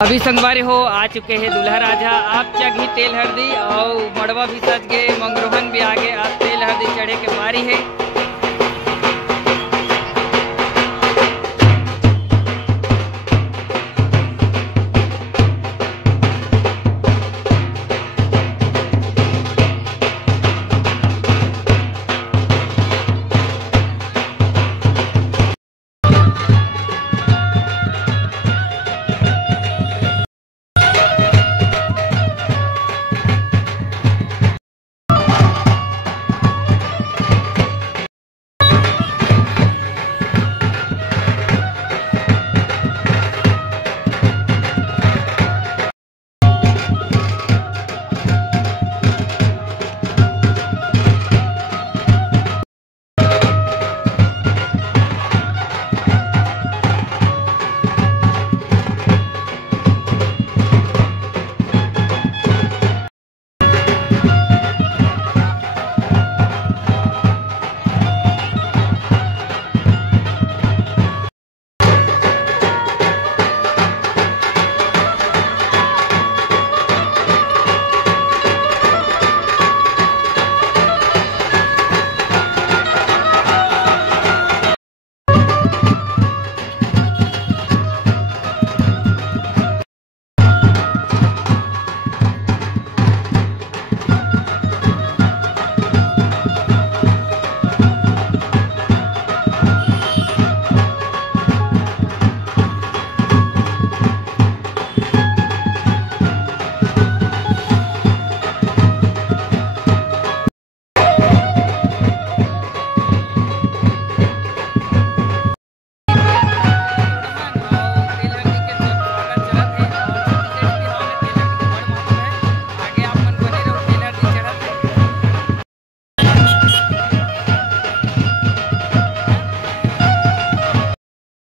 अभी संगवारी हो आ चुके हैं दूल्हा राजा। आप चघी तेल हल्दी और मड़वा भी सज गए, मंगरोहन भी आगे। आप तेल हल्दी चढ़े के बारी है।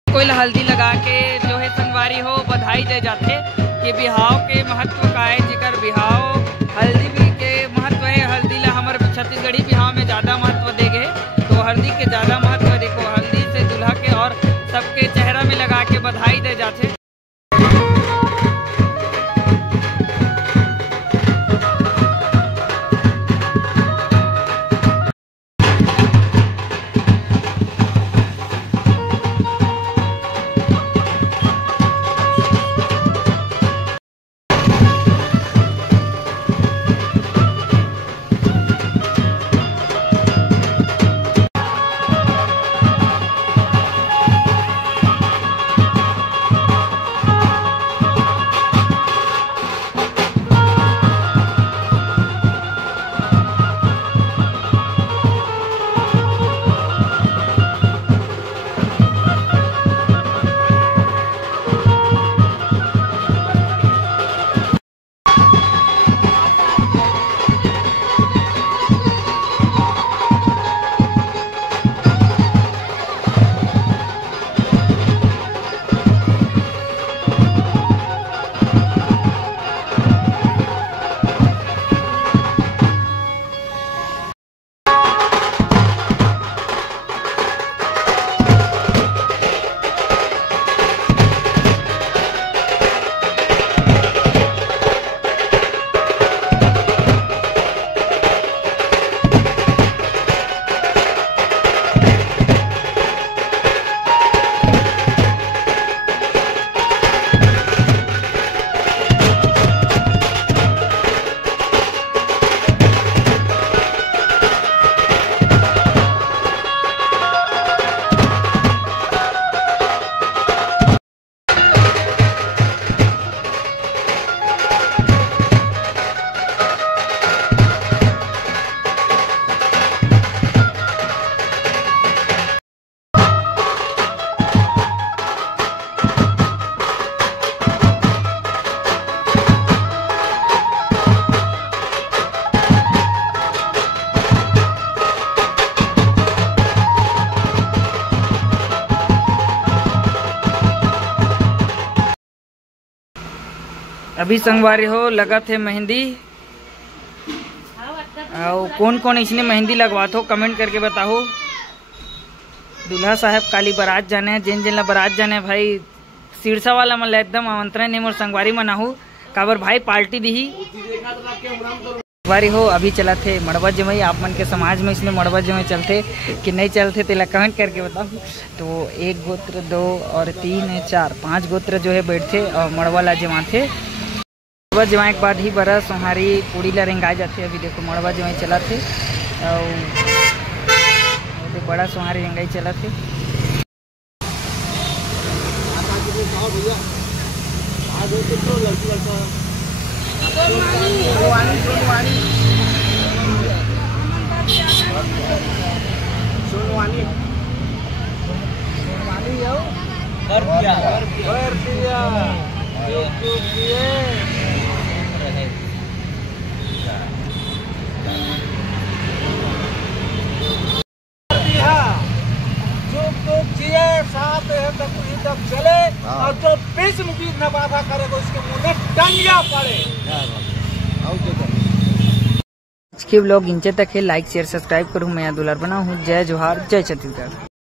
कोई हल्दी लगा के जो है संगवारी हो बधाई दे जाते कि बिहाव के महत्व का है। जिकर बिहाव हल्दी भी के महत्व है। हल्दी ला हमारे छत्तीसगढ़ी बिहाव में ज़्यादा महत्व दे गए, तो हल्दी के ज़्यादा महत्व देखो। हल्दी से दूल्हा के और सबके चेहरा में लगा के बधाई दे जाते। अभी संगवारी हो लगा थे मेहंदी और कौन कौन इसने मेहंदी लगवा हो कमेंट करके बताओ। दूल्हा साहब काली बारात जाने हैं, जिन जिन ला बारात जाने भाई सिरसा वाला मन एकदम आमंत्रण नहीं मोर संगवारी मनाहू काबर भाई पार्टी दी संगवारी हो। अभी चला थे मड़वा जमाई, आप मन के समाज में इसने मड़वा जमाई चलते कि नहीं चलते तेला कमेंट करके बताओ। तो 1 गोत्र 2 और 3 4 5 गोत्र जो है बैठते और मड़वा ला जमाते। मड़वा जमाए के बाद ही बड़ा सोहारी पूड़ी ला रेंगाए जाते। अभी देखो मड़वा जमाई चला थे और बड़ा सोहारी रेंगाई चला थे। चले और जो भीष्म की नवादा करेगा उसके मुंह में टंगिया पड़े। इसके ब्लॉग इंचे तक है, लाइक शेयर सब्सक्राइब करूँ। मैं दुलार बना हूँ। जय जोहार, जय छत्तीसगढ़।